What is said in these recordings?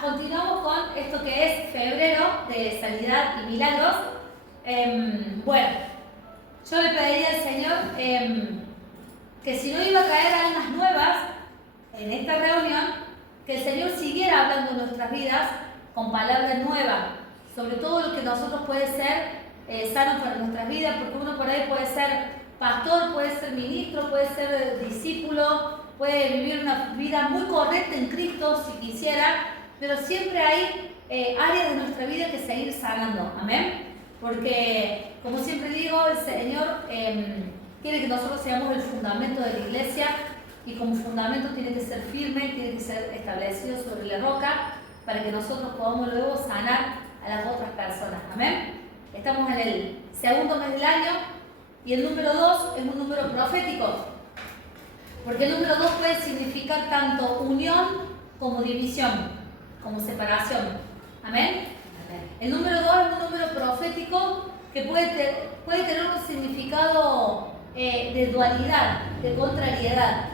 continuamos con esto que es febrero de sanidad y milagros. Bueno, yo le pediría al Señor que si no iba a traer almas nuevas en esta reunión, que el Señor siguiera hablando en nuestras vidas con palabras nuevas, sobre todo lo que nosotros puede ser sano para nuestras vidas, porque uno por ahí puede ser pastor, puede ser ministro, puede ser discípulo, puede vivir una vida muy correcta en Cristo si quisiera, pero siempre hay áreas de nuestra vida que seguir sanando, amén. Porque, como siempre digo, el Señor quiere que nosotros seamos el fundamento de la iglesia, y como fundamento tiene que ser firme, tiene que ser establecido sobre la roca, para que nosotros podamos luego sanar a las otras personas, amén. Estamos en el segundo mes del año, y el número 2 es un número profético, porque el número 2 puede significar tanto unión como división, como separación, amén. El número 2 es un número profético que puede tener un significado de dualidad, de contrariedad.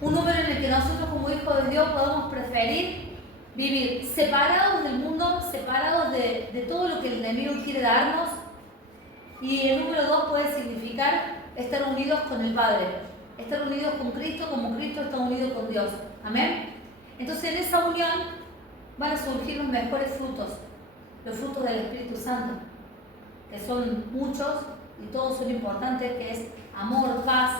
Un número en el que nosotros como hijos de Dios podemos preferir vivir separados del mundo, separados de todo lo que el enemigo quiere darnos. Y el número 2 puede significar estar unidos con el Padre, estar unidos con Cristo como Cristo está unido con Dios. Amén. Entonces en esa unión van a surgir los mejores frutos, los frutos del Espíritu Santo, que son muchos y todos son importantes, que es amor, paz,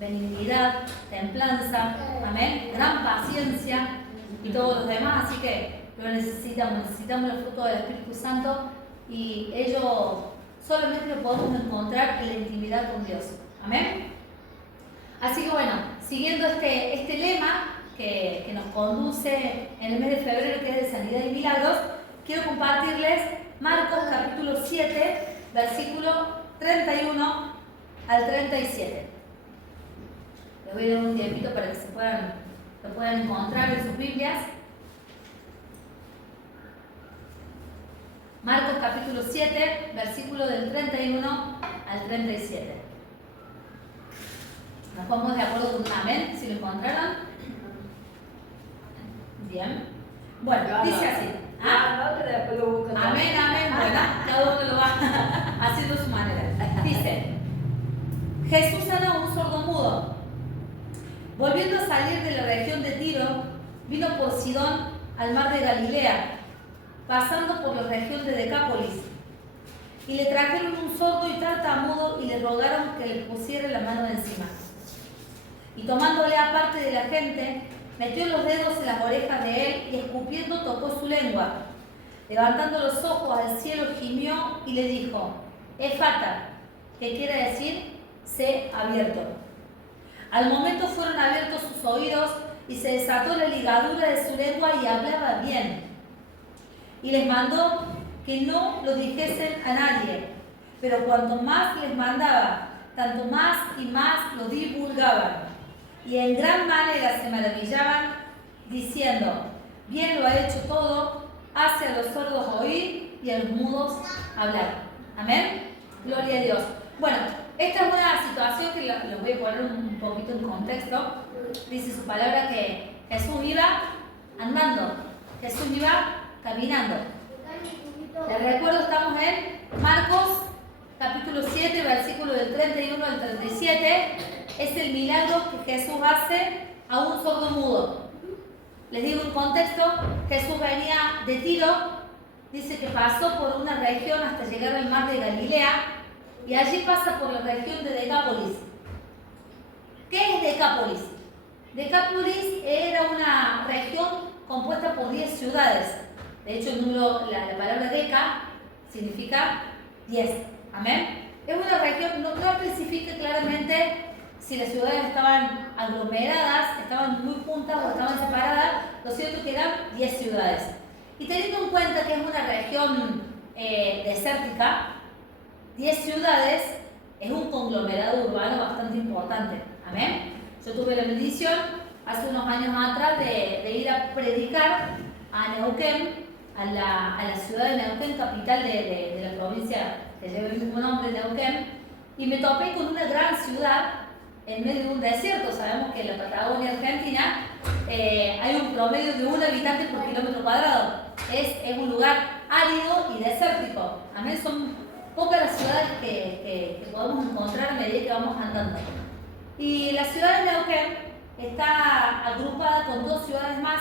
benignidad, templanza, amén, gran paciencia y todos los demás. Así que lo necesitamos los frutos del Espíritu Santo, y ello solamente lo podemos encontrar en la intimidad con Dios, amén. Así que bueno, siguiendo este lema que nos conduce en el mes de febrero, que es de sanidad y milagros, quiero compartirles Marcos capítulo 7, versículo 31 al 37. Les voy a dar un tiempito para que lo puedan encontrar en sus Biblias. Marcos capítulo 7, versículo del 31 al 37. ¿Nos ponemos de acuerdo con un amén? Si lo encontraron. Bien. Bueno, dice así. Amén, amén. Bueno, cada uno lo va haciendo a su manera. Dice: Jesús sana a un sordomudo. Volviendo a salir de la región de Tiro, vino por Sidón al mar de Galilea, pasando por la región de Decápolis. Y le trajeron un sordo y tartamudo y le rogaron que le pusiera la mano encima. Y tomándole aparte de la gente, metió los dedos en las orejas de él y escupiendo tocó su lengua. Levantando los ojos al cielo gimió y le dijo: Efata, que quiere decir sé abierto. Al momento fueron abiertos sus oídos y se desató la ligadura de su lengua y hablaba bien. Y les mandó que no lo dijesen a nadie, pero cuanto más les mandaba, tanto más y más lo divulgaban. Y en gran manera se maravillaban, diciendo: bien lo ha hecho todo, hace a los sordos oír y a los mudos hablar. Amén. Gloria a Dios. Bueno, esta es una situación que los voy a poner un poquito en contexto. Dice su palabra que Jesús iba andando, Jesús iba caminando. Les recuerdo, estamos en Marcos capítulo 7, versículo del 31 al 37. Es el milagro que Jesús hace a un sordomudo. Les digo en contexto: Jesús venía de Tiro, dice que pasó por una región hasta llegar al mar de Galilea, y allí pasa por la región de Decápolis. ¿Qué es Decápolis? Decápolis era una región compuesta por 10 ciudades. De hecho, la palabra deca significa 10. Amén. Es una región, no especifica claramente si las ciudades estaban aglomeradas, estaban muy juntas o estaban separadas. Lo cierto es que eran 10 ciudades. Y teniendo en cuenta que es una región desértica, 10 ciudades es un conglomerado urbano bastante importante. Amén. Yo tuve la bendición hace unos años atrás de ir a predicar a Neuquén, a la ciudad de Neuquén, capital de la provincia que lleva el mismo nombre, Neuquén, y me topé con una gran ciudad en medio de un desierto. Sabemos que en la Patagonia Argentina hay un promedio de un habitante por kilómetro es un lugar árido y desértico. Amén. Son pocas las ciudades que podemos encontrar a medida que vamos andando. Y la ciudad de Neuquén está agrupada con dos ciudades más.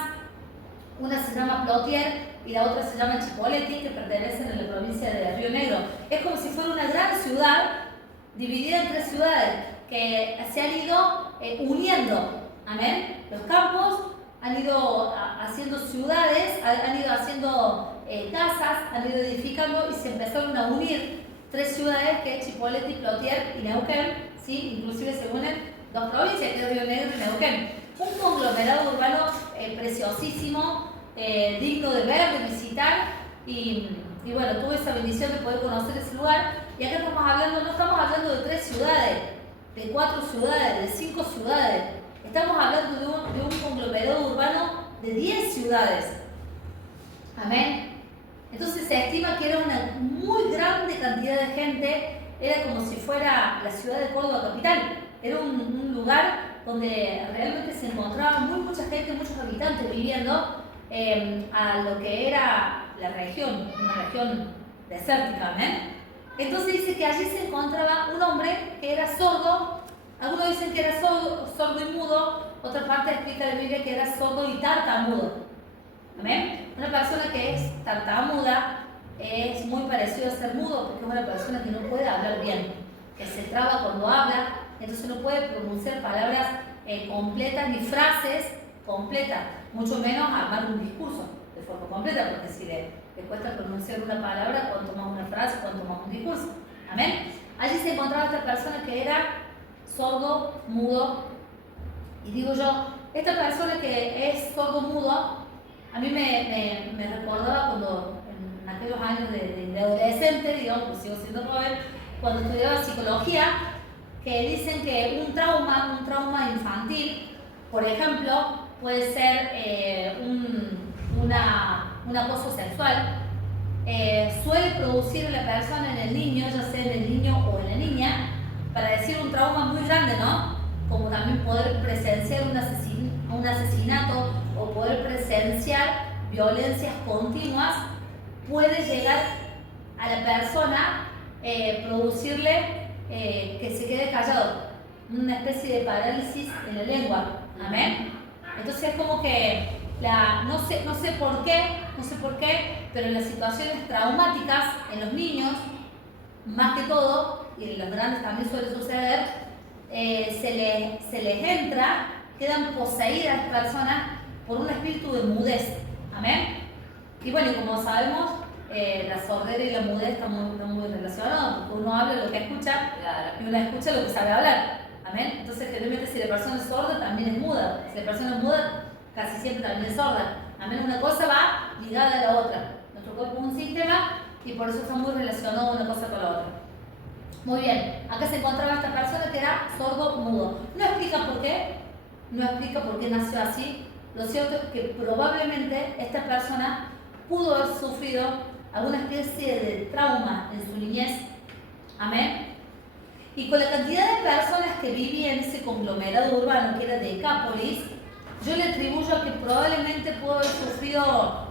Una se llama Plotier y la otra se llama Chipoleti, que pertenecen a la provincia de Río Negro. Es como si fuera una gran ciudad dividida en tres ciudades que se han ido uniendo. Amén. Los campos han ido haciendo ciudades, han ido haciendo casas, han ido edificando y se empezaron a unir tres ciudades, que es Chipoleti, Plotier y Neuquén. ¿Sí? Inclusive se unen dos provincias, que es Río Negro y Neuquén. Un conglomerado urbano preciosísimo, digno de ver, de visitar, y bueno, tuve esa bendición de poder conocer ese lugar. Y acá estamos hablando, no estamos hablando de 3 ciudades, de 4 ciudades, de 5 ciudades. Estamos hablando de un conglomerado urbano de 10 ciudades. Amén. Entonces se estima que era una muy grande cantidad de gente. Era como si fuera la ciudad de Córdoba capital. Era un lugar donde realmente se encontraba mucha gente, muchos habitantes viviendo a lo que era la región, una región desértica. ¿Amén? Entonces dice que allí se encontraba un hombre que era sordo. Algunos dicen que era sordo y mudo. Otra parte explica la Biblia que era sordo y tartamudo. ¿Amén? Una persona que es tartamuda es muy parecido a ser mudo, porque es una persona que no puede hablar bien, que se traba cuando habla, entonces no puede pronunciar palabras completas ni frases completas, mucho menos armar un discurso de forma completa, porque si le cuesta pronunciar una palabra, cuanto más una frase, cuanto más un discurso. Amén. Allí se encontraba esta persona que era sordo, mudo, y digo yo, esta persona que es sordo, mudo, a mí me recordaba cuando en aquellos años de adolescente, digamos, pues sigo siendo joven, cuando estudiaba psicología, que dicen que un trauma infantil, por ejemplo, puede ser un acoso sexual, suele producir en la persona, en el niño, ya sea en el niño o en la niña, para decir un trauma muy grande, ¿no? Como también poder presenciar un asesinato o poder presenciar violencias continuas, puede llegar a la persona, producirle que se quede callado, una especie de parálisis en la lengua. Amén. Entonces es como que no sé por qué, pero en las situaciones traumáticas en los niños, más que todo, y en los grandes también suele suceder, se les entra, quedan poseídas las personas por un espíritu de mudez. Amén. Y bueno, como sabemos, la sordera y la mudez están muy relacionados, porque uno habla lo que escucha y uno escucha lo que sabe hablar. Amén. Entonces, generalmente, si la persona es sorda, también es muda. Si la persona es muda, casi siempre también es sorda. Amén. Una cosa va ligada a la otra. Nuestro cuerpo es un sistema y por eso está muy relacionado una cosa con la otra. Muy bien, acá se encontraba esta persona que era sordo mudo. No explica por qué nació así. Lo cierto es que probablemente esta persona pudo haber sufrido alguna especie de trauma en su niñez. Amén. Y con la cantidad de personas que vivían en ese conglomerado urbano que era Decápolis, yo le atribuyo a que probablemente pudo haber sufrido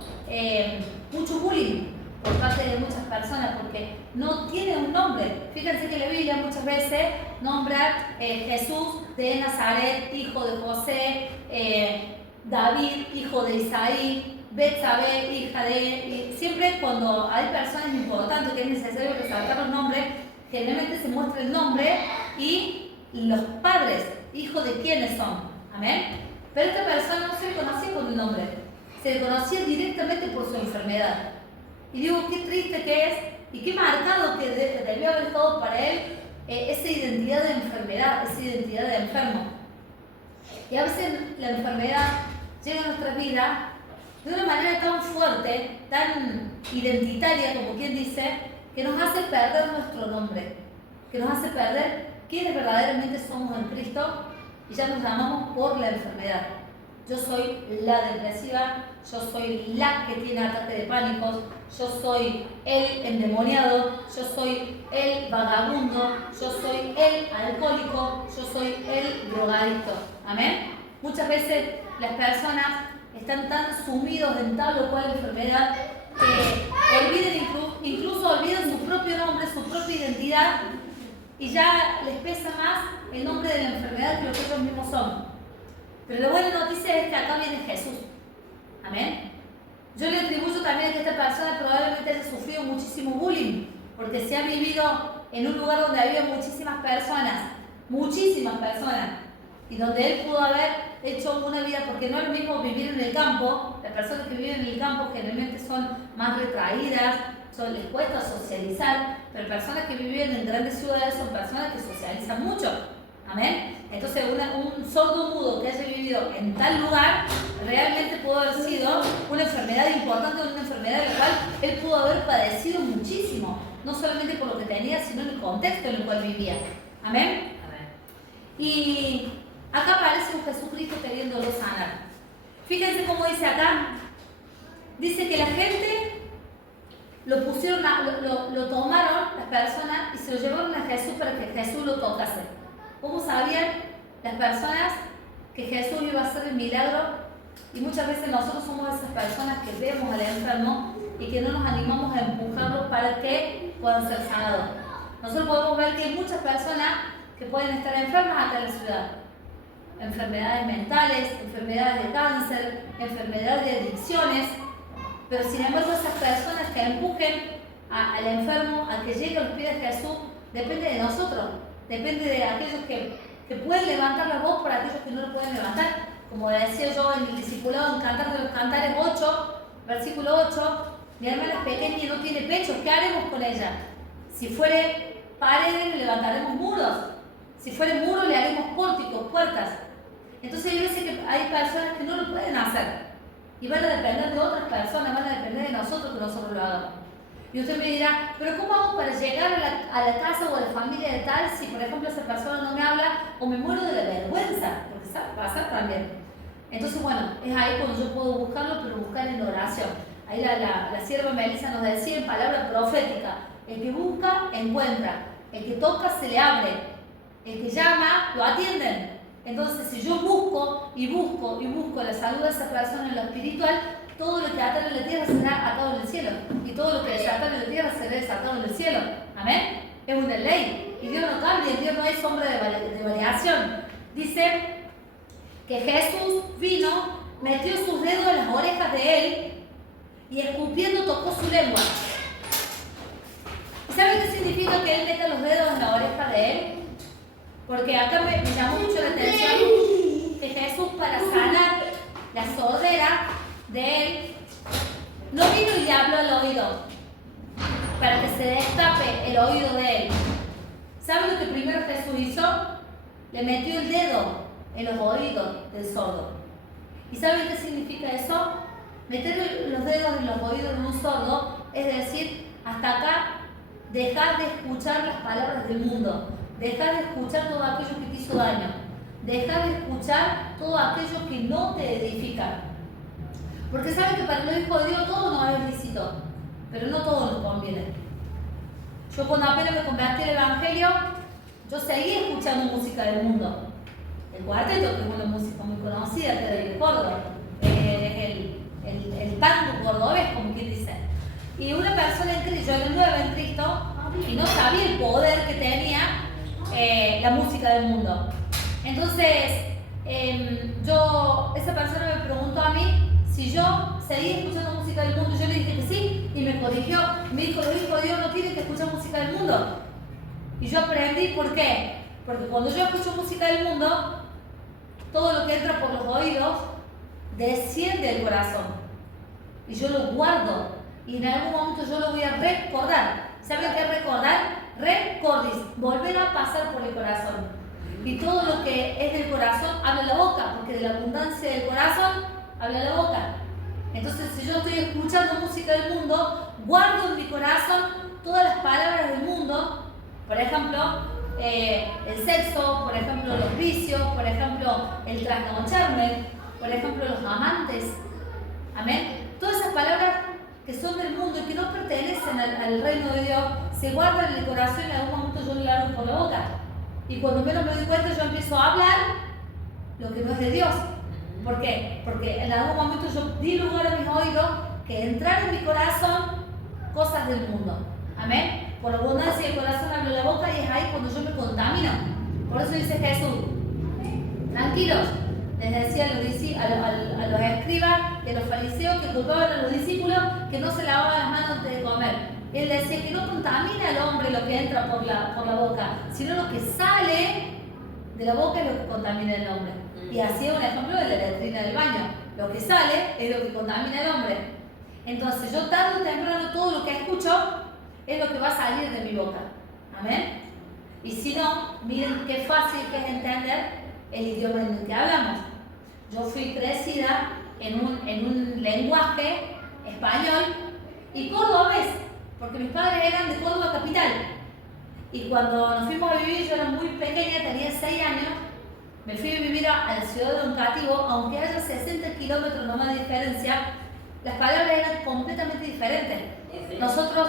mucho bullying por parte de muchas personas, porque no tiene un nombre. Fíjense que la Biblia muchas veces nombra Jesús de Nazaret, hijo de José, David, hijo de Isaí, Betsabé, hija de... Y siempre cuando hay personas importantes que es necesario resaltar los nombres, generalmente se muestra el nombre y los padres, hijos de quiénes son. Amén. Pero esta persona no se le conocía con el nombre, se le conocía directamente por su enfermedad. Y digo, qué triste que es y qué marcado que debió haber estado para él esa identidad de enfermedad, esa identidad de enfermo. Y a veces la enfermedad llega a nuestras vidas de una manera tan fuerte, tan identitaria, como quien dice, que nos hace perder nuestro nombre, que nos hace perder quiénes verdaderamente somos en Cristo y ya nos llamamos por la enfermedad. Yo soy la depresiva, yo soy la que tiene ataque de pánicos, yo soy el endemoniado, yo soy el vagabundo, yo soy el alcohólico, yo soy el drogadicto. Amén. Muchas veces las personas están tan sumidos en tal o cual enfermedad que olviden, incluso olvidan su propio nombre, su propia identidad, y ya les pesa más el nombre de la enfermedad que lo que ellos mismos son. Pero la buena noticia es que acá viene Jesús. Amén. Yo le atribuyo también que esta persona probablemente haya sufrido muchísimo bullying, porque se ha vivido en un lugar donde había muchísimas personas, y donde él pudo haber hecho una vida, porque no es lo mismo vivir en el campo. Las personas que viven en el campo generalmente son más retraídas, les cuesta socializar, pero personas que viven en grandes ciudades son personas que socializan mucho. Amén. Entonces un sordo mudo que haya vivido en tal lugar realmente pudo haber sido una enfermedad importante, una enfermedad de la cual él pudo haber padecido muchísimo, no solamente por lo que tenía, sino en el contexto en el cual vivía. Amén. Y acá aparece un Jesucristo queriéndolo sanar. Fíjense cómo dice acá. Dice que la gente lo pusieron, lo tomaron las personas y se lo llevaron a Jesús para que Jesús lo tocase. ¿Cómo sabían las personas que Jesús iba a hacer el milagro? Y muchas veces nosotros somos esas personas que vemos al enfermo y que no nos animamos a empujarlos para que puedan ser sanados. Nosotros podemos ver que hay muchas personas que pueden estar enfermas acá en la ciudad. Enfermedades mentales, enfermedades de cáncer, enfermedades de adicciones. Pero sin embargo, esas personas que empujen al enfermo a que llegue a los pies de Jesús, depende de nosotros. Depende de aquellos que pueden levantar la voz por aquellos que no lo pueden levantar. Como decía yo en el discipulado en Cantar de los Cantares 8, versículo 8, mi hermana es pequeña y no tiene pecho, ¿qué haremos con ella? Si fuere paredes, le levantaremos muros. Si fuere muro, le haremos pórticos, puertas. Entonces yo sé que hay personas que no lo pueden hacer. Y van a depender de otras personas, van a depender de nosotros que nosotros lo hagamos. Y usted me dirá, pero ¿cómo hago para llegar a la casa o a la familia de tal si, por ejemplo, esa persona no me habla o me muero de la vergüenza? Porque sabe pasar también. Entonces, bueno, es ahí cuando yo puedo buscarlo, pero buscar en oración. Ahí la sierva Melissa nos decía en palabra profética, el que busca, encuentra. El que toca, se le abre. El que llama, lo atienden. Entonces, si yo busco y busco y busco la salud de esa persona en lo espiritual, todo lo que ata en la tierra será atado en el cielo. Y todo lo que desata en la tierra será desatado en el cielo. Amén. Es una ley. Y Dios no cambia, en Dios no hay sombra de variación. Dice que Jesús vino, metió sus dedos en las orejas de él y escupiendo tocó su lengua. ¿Y saben qué significa que él meta los dedos en la oreja de él? Porque acá me llamó mucho la atención que Jesús, para sanar la sordera de él, no vino y le habló al oído para que se destape el oído de él. ¿Saben lo que primero Jesús hizo? Le metió el dedo en los oídos del sordo. ¿Y saben qué significa eso? Meter los dedos en los oídos de un sordo es decir, hasta acá, dejar de escuchar las palabras del mundo, dejar de escuchar todo aquello que te hizo daño, dejar de escuchar todo aquello que no te edifica. Porque saben que para los hijos de Dios todo no es lícito, pero no todo nos conviene. Yo cuando apenas me convertí al Evangelio, yo seguía escuchando música del mundo. El cuarteto, que es una música muy conocida, que es de Córdoba, el tango cordobés, como quien dice. Y una persona en Cristo, yo era nueva en Cristo, y no sabía el poder que tenía la música del mundo. Entonces, esa persona me preguntó a mí si yo seguía escuchando música del mundo. Yo le dije que sí, y me corrigió. Me dijo, los hijos de Dios no tienen que escuchar música del mundo. Y yo aprendí, ¿por qué? Porque cuando yo escucho música del mundo, todo lo que entra por los oídos desciende al corazón. Y yo lo guardo. Y en algún momento yo lo voy a recordar. ¿Saben qué es recordar? Recordis, volver a pasar por el corazón. Y todo lo que es del corazón habla la boca, porque de la abundancia del corazón habla la boca. Entonces, si yo estoy escuchando música del mundo, guardo en mi corazón todas las palabras del mundo. Por ejemplo, el sexo, por ejemplo, los vicios, por ejemplo, el trasnocharme, por ejemplo, los amantes. Amén. Todas esas palabras que son del mundo y que no pertenecen al reino de Dios, se guardan en el corazón y en algún momento yo lo largo por la boca. Y cuando menos me doy cuenta, yo empiezo a hablar lo que no es de Dios. ¿Por qué? Porque en algún momento yo di lugar a mis oídos que entraron en mi corazón cosas del mundo. Amén. Por abundancia del corazón hablo la boca y es ahí cuando yo me contamino. Por eso dice Jesús, tranquilos, les decía a los escribas y a los fariseos que culpaban a los discípulos que no se lavaban las manos antes de comer. Él decía que no contamina al hombre lo que entra por la boca, sino lo que sale de la boca es lo que contamina al hombre. Y así es un ejemplo de la letrina del baño. Lo que sale es lo que contamina al hombre. Entonces yo tarde o temprano todo lo que escucho es lo que va a salir de mi boca. Amén. Y si no, miren qué fácil que es entender el idioma en el que hablamos. Yo fui crecida en un lenguaje español y cordobés, porque mis padres eran de Córdoba capital. Y cuando nos fuimos a vivir, yo era muy pequeña, tenía 6 años, me fui a vivir a la ciudad de Don Cativo, aunque haya 60 kilómetros nomás de diferencia, las palabras eran completamente diferentes. Nosotros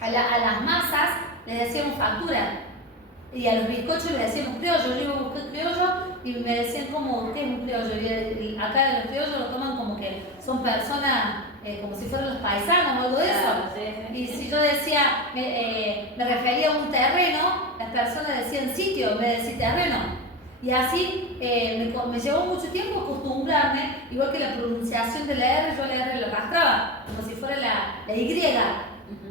a las masas les decíamos factura y a los bizcochos les decíamos criollo. Yo iba a buscar criollo y me decían como, ¿qué es un criollo? Y acá los criollos lo toman como que son personas como si fueran los paisanos o algo de eso. Y si yo decía, me refería a un terreno, las personas decían sitio en vez de decir terreno. Y así me llevó mucho tiempo acostumbrarme, igual que la pronunciación de la R, yo la R la arrastraba, como si fuera la Y.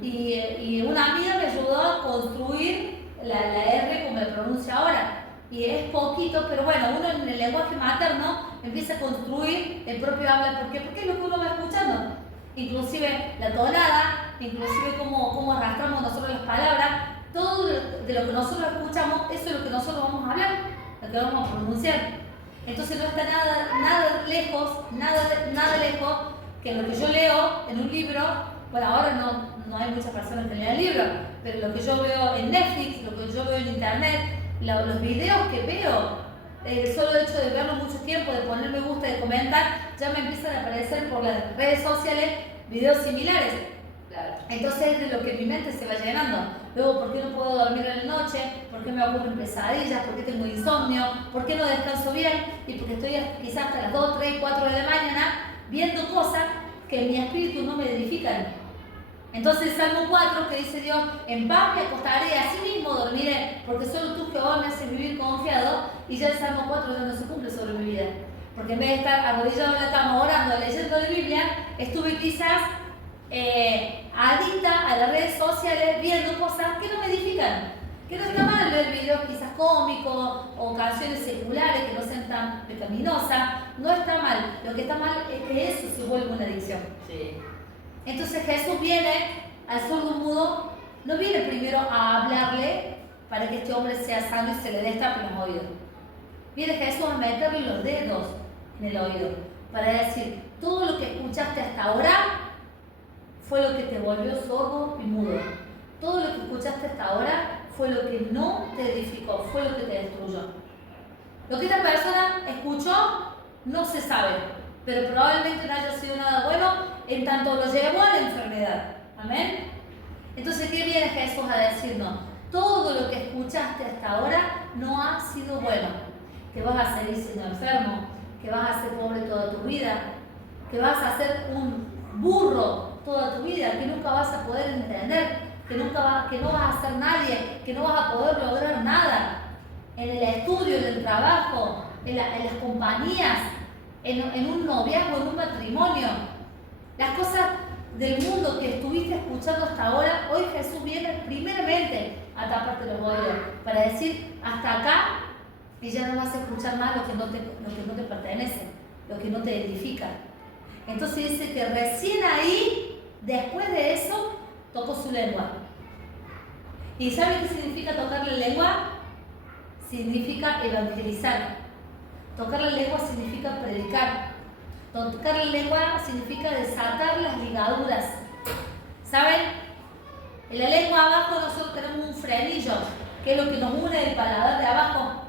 Y una amiga me ayudó a construir la R como la pronuncio ahora. Y es poquito, pero bueno, uno en el lenguaje materno empieza a construir el propio habla. ¿Por qué? Porque es lo que uno va escuchando. Inclusive la tonada, inclusive cómo arrastramos nosotros las palabras, todo de lo que nosotros escuchamos, eso es lo que nosotros vamos a hablar, lo que vamos a pronunciar. Entonces no está nada lejos que lo que yo leo en un libro. Bueno, ahora no hay muchas personas que lean libros, pero lo que yo veo en Netflix, lo que yo veo en internet, los videos que veo, el solo hecho de verlo mucho tiempo, de poner me gusta, de comentar, ya me empiezan a aparecer por las redes sociales videos similares. Claro. Entonces es de lo que mi mente se va llenando. Luego, ¿por qué no puedo dormir en la noche? ¿Por qué me ocurren pesadillas? ¿Por qué tengo insomnio? ¿Por qué no descanso bien? Y porque estoy quizás hasta las 2, 3, 4 de la mañana viendo cosas que en mi espíritu no me edifican. Entonces Salmo 4 que dice Dios, en paz me acostaré y así mismo dormiré, porque solo tú, Jehová, me haces vivir confiado. Y ya el Salmo 4 ya no se cumple sobre mi vida, porque en vez de estar arrodillado en la cama orando, leyendo la Biblia, estuve quizás adicta a las redes sociales viendo cosas que no me edifican. Que no está mal ver videos quizás cómicos o canciones seculares que no sean tan pecaminosas, no está mal. Lo que está mal es que eso se vuelve una adicción. Sí. Entonces Jesús viene al sordo mudo, no viene primero a hablarle para que este hombre sea sano y se le destape los oídos. Viene Jesús a meterle los dedos en el oído para decir, todo lo que escuchaste hasta ahora fue lo que te volvió sordo y mudo. Todo lo que escuchaste hasta ahora fue lo que no te edificó, fue lo que te destruyó. Lo que esta persona escuchó no se sabe, pero probablemente no haya sido nada bueno, en tanto lo llevó a la enfermedad. Amén. Entonces, ¿qué viene Jesús a decirnos? Todo lo que escuchaste hasta ahora no ha sido bueno. Que vas a seguir siendo enfermo, que vas a ser pobre toda tu vida, que vas a ser un burro toda tu vida, que nunca vas a poder entender, que no vas a ser nadie, que no vas a poder lograr nada en el estudio, en el trabajo, en las compañías, en un noviazgo, en un matrimonio. Las cosas del mundo que estuviste escuchando hasta ahora, hoy Jesús viene primeramente a taparte los oídos para decir hasta acá y ya no vas a escuchar más lo que no te pertenece, lo que no te edifica. Entonces dice que recién ahí, después de eso, tocó su lengua. ¿Y saben qué significa tocar la lengua? Significa evangelizar. Tocar la lengua significa predicar. Tocar la lengua significa desatar las ligaduras. ¿Saben? En la lengua abajo nosotros tenemos un frenillo, que es lo que nos une del paladar de abajo.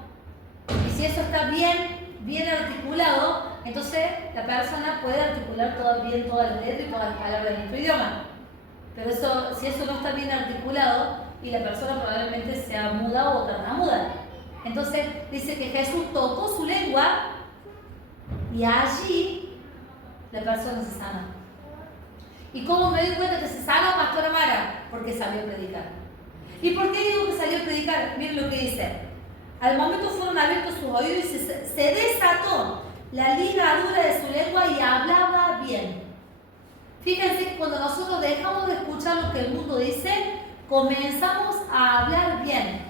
Y si eso está bien articulado, entonces la persona puede articular bien todas las letras y todas las palabras en nuestro idioma. Pero si eso no está bien articulado, y la persona probablemente sea muda o tartamuda. Entonces dice que Jesús tocó su lengua Y allí la persona se sana. ¿Y cómo me di cuenta que se sanó, Pastora Mara? Porque salió a predicar. ¿Y por qué digo que salió a predicar? Miren lo que dice. Al momento fueron abiertos sus oídos y se desató la ligadura de su lengua y hablaba bien. Fíjense que cuando nosotros dejamos de escuchar lo que el mundo dice, comenzamos a hablar bien.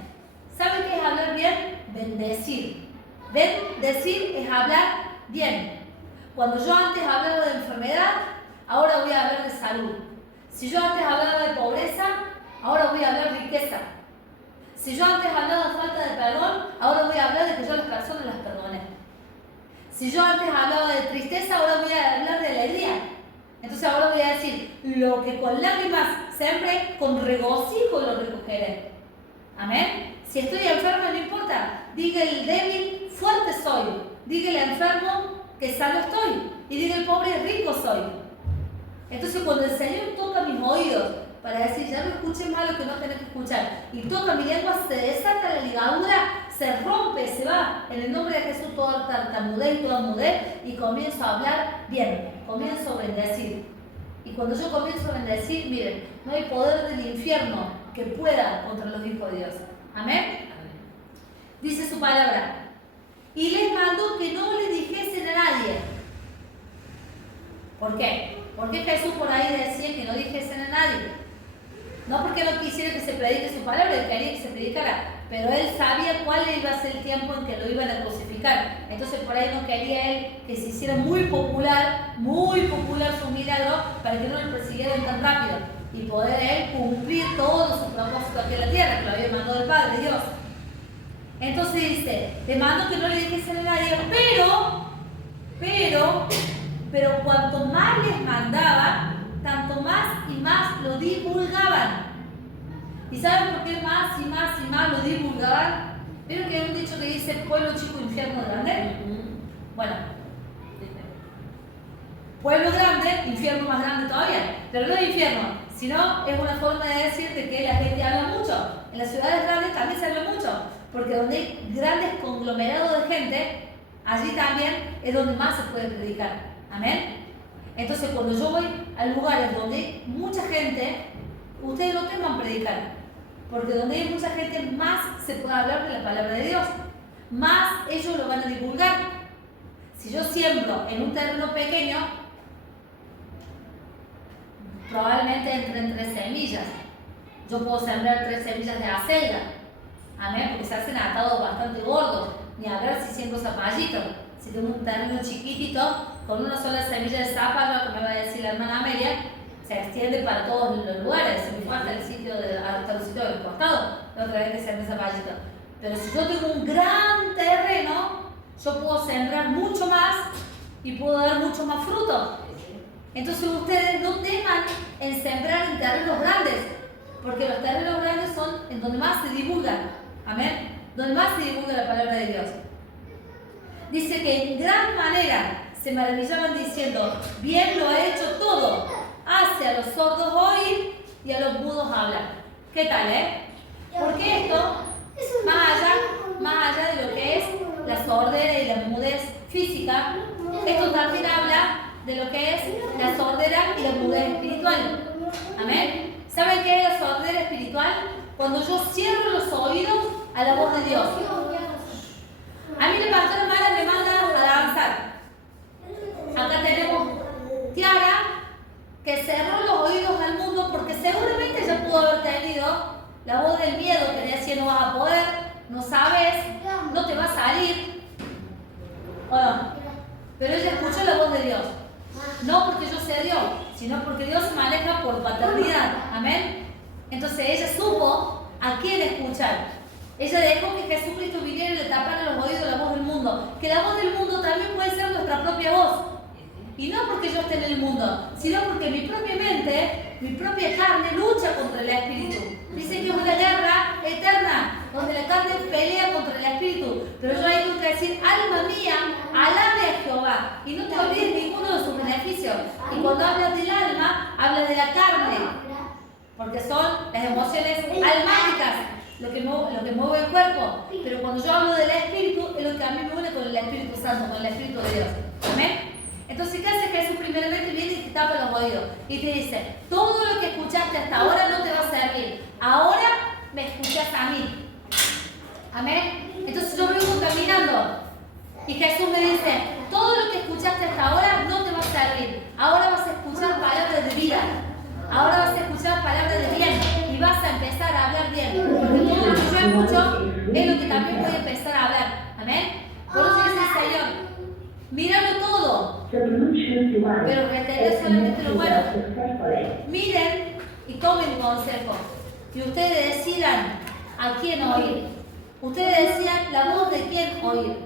¿Saben qué es hablar bien? Bendecir. Bendecir es hablar bien. Cuando yo antes hablaba de enfermedad, ahora voy a hablar de salud. Si yo antes hablaba de pobreza, ahora voy a hablar de riqueza. Si yo antes hablaba de falta de perdón, ahora voy a hablar de que yo a las personas las perdoné. Si yo antes hablaba de tristeza, ahora voy a hablar de alegría. Entonces ahora voy a decir, lo que con lágrimas sembré, con regocijo lo recogeré. Amén. Si estoy enfermo, no importa. Diga el débil, fuerte soy. Diga el enfermo, que sano estoy. Y diga el pobre, rico soy. Entonces cuando el Señor toca mis oídos para decir, ya no escuché más lo que no tenés que escuchar, y toca mi lengua, se desata la ligadura, se rompe, se va. En el nombre de Jesús toda tartamudez y toda mudez, y comienzo a hablar bien, comienzo a bendecir. Y cuando yo comienzo a bendecir, miren, no hay poder del infierno que pueda contra los hijos de Dios. Amén. Dice su palabra. Y les mandó que no le dijesen a nadie. ¿Por qué? Porque Jesús por ahí decía que no dijesen a nadie. No porque no quisiera que se predique su palabra, él quería que se predicara, pero él sabía cuál iba a ser el tiempo en que lo iban a crucificar. Entonces por ahí no quería él que se hiciera muy popular su milagro para que no lo persiguieran tan rápido y poder él cumplir todo su propósito aquí en la tierra, que lo había mandado el Padre Dios. Entonces dice, le mando que no le dijesen a nadie, pero cuanto más les mandaba, tanto más y más lo divulgaban. ¿Y saben por qué más y más y más lo divulgaban? ¿Vieron que hay un dicho que dice pueblo chico, infierno grande? Bueno, pueblo grande, infierno más grande todavía, pero no es infierno, sino es una forma de decir de que la gente habla mucho. En las ciudades grandes también se habla mucho, porque donde hay grandes conglomerados de gente, allí también es donde más se puede predicar. Amén. Entonces cuando yo voy a lugares donde hay mucha gente, ustedes no teman predicar, porque donde hay mucha gente más se puede hablar de la palabra de Dios, más ellos lo van a divulgar. Si yo siembro en un terreno pequeño, probablemente entren 3 semillas. Yo puedo sembrar 3 semillas de acelga, amén, porque se hacen atados bastante gordos, ni a ver si siembro zapallito. Si tengo un terreno chiquitito, con una sola semilla de zapallo, como me va a decir la hermana Amelia, se extiende para todos los lugares. Si me falta el sitio hasta el sitio del costado, la otra vez que sembré zapallito. Pero si yo tengo un gran terreno, yo puedo sembrar mucho más y puedo dar mucho más fruto. Entonces ustedes no teman en sembrar en terrenos grandes, porque los terrenos grandes son en donde más se divulgan. Amén. Donde más se divulga la palabra de Dios. Dice que en gran manera se maravillaban diciendo, bien lo ha hecho todo, hace a los sordos oír y a los mudos hablar. ¿Qué tal, Porque esto, más allá de lo que es la sordera y la mudez física, esto también habla de lo que es la sordera y la mudez espiritual. Amén. ¿Saben qué es la sordera espiritual? Cuando yo cierro los oídos a la voz de Dios. A mí la pastora Mara me manda a avanzar. Acá tenemos Tiara, que cerró los oídos al mundo porque seguramente ella pudo haber tenido la voz del miedo que le decía no vas a poder, no sabes, no te va a salir. ¿O no? Pero ella escuchó la voz de Dios. No porque yo sea Dios, sino porque Dios se maneja por paternidad. Amén. Entonces ella supo a quién escuchar. Ella dejó que Jesucristo viniera y le tapara los oídos la voz del mundo. Que la voz del mundo también puede ser nuestra propia voz. Y no porque yo esté en el mundo, sino porque mi propia mente, mi propia carne lucha contra el espíritu. Dice que es una guerra eterna, donde la carne pelea contra el espíritu. Pero yo ahí tengo que decir, alma mía, alabe a Jehová. Y no te olvides ninguno de sus beneficios. Y cuando hablas del alma, hablas de la carne. Porque son las emociones almáticas. Lo que mueve el cuerpo. Pero cuando yo hablo del Espíritu, es lo que a mí me une con el Espíritu Santo, con el Espíritu de Dios. Amén. Entonces, ¿qué hace Jesús? Primeramente viene y te tapa los oídos y te dice, todo lo que escuchaste hasta ahora no te va a servir. Ahora me escuchas a mí. Amén. Entonces yo vengo caminando y Jesús me dice, todo lo que escuchaste hasta ahora no te va a servir. Ahora vas a escuchar palabras de vida. Ahora vas a escuchar palabras de bien y vas a empezar a hablar bien. Porque todo lo que yo escucho es lo que también voy a empezar a hablar. Amén. Por eso dice el Señor, míralo todo, pero retener solamente lo bueno. Miren y tomen consejo. Y ustedes decidan a quién oír. Ustedes decían la voz de quién oír.